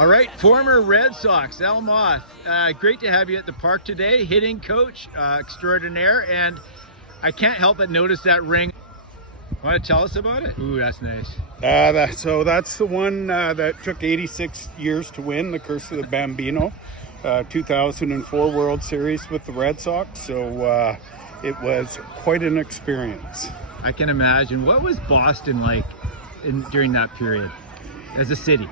All right, former Red Sox, Al Moth. Great to have you at the park today. Hitting coach extraordinaire, and I can't help but notice that ring. Want to tell us about it? Ooh, that's nice. So that's the one that took 86 years to win, the Curse of the Bambino, 2004 World Series with the Red Sox. So it was quite an experience. I can imagine. What was Boston like during that period as a city?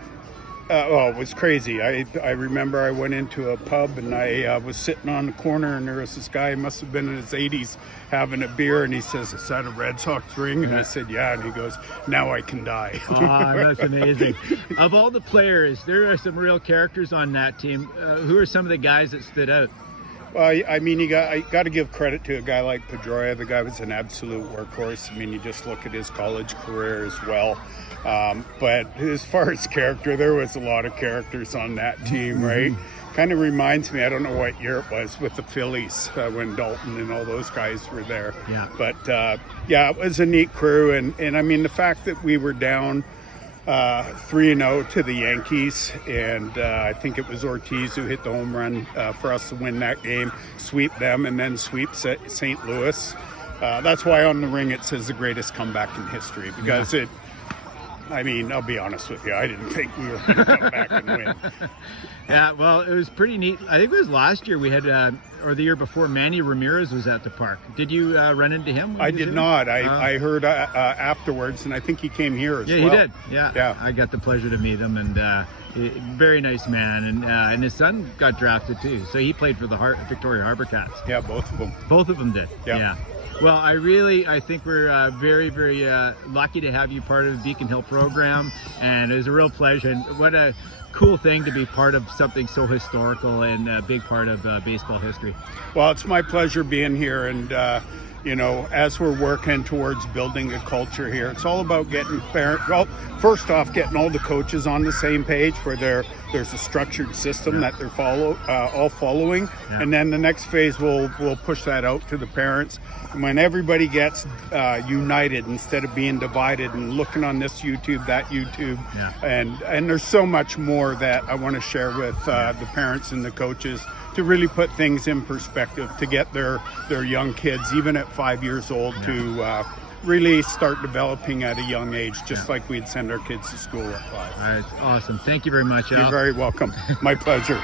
It was crazy. I remember I went into a pub and I was sitting on the corner and there was this guy, must have been in his 80s, having a beer, and he says, "Is that a Red Sox ring?" And I said, "Yeah." And he goes, "Now I can die." Oh, that's amazing. Of all the players, there are some real characters on that team. Who are some of the guys that stood out? Well, I mean, I got to give credit to a guy like Pedroia. The guy was an absolute workhorse. I mean, you just look at his college career as well. But as far as character, there was a lot of characters on that team, right? Kind of reminds me, I don't know what year it was, with the Phillies when Dalton and all those guys were there. Yeah. But yeah, it was a neat crew. And I mean, the fact that we were down 3-0 to the Yankees, and I think it was Ortiz who hit the home run for us to win that game, sweep them, and then sweep St. Louis. That's why on the ring it says the greatest comeback in history, because I mean, I'll be honest with you, I didn't think we were going to come back and win. Yeah, well, it was pretty neat. I think it was last year we had, or the year before, Manny Ramirez was at the park. Did you run into him? I did not. I heard afterwards, and I think he came here as well. Yeah, he did. Yeah. I got the pleasure to meet him, and very nice man. And his son got drafted too, so he played for the Victoria Harbor Cats. Yeah, both of them. Both of them did. Yeah. Well, I think we're very, very lucky to have you part of the Beacon Hill program, and it was a real pleasure. And what a cool thing to be part of something so historical and a big part of baseball history. Well, it's my pleasure being here, and you know, as we're working towards building a culture here, it's all about getting first off, getting all the coaches on the same page where there's a structured system that they're all following. Yeah. And then the next phase, we'll push that out to the parents. And when everybody gets united instead of being divided and looking on this YouTube, that YouTube, and there's so much more that I want to share with the parents and the coaches to really put things in perspective, to get their young kids, even at 5 years old, to really start developing at a young age, just like we'd send our kids to school at 5. All right, awesome. Thank you very much, Al. You're very welcome. My pleasure.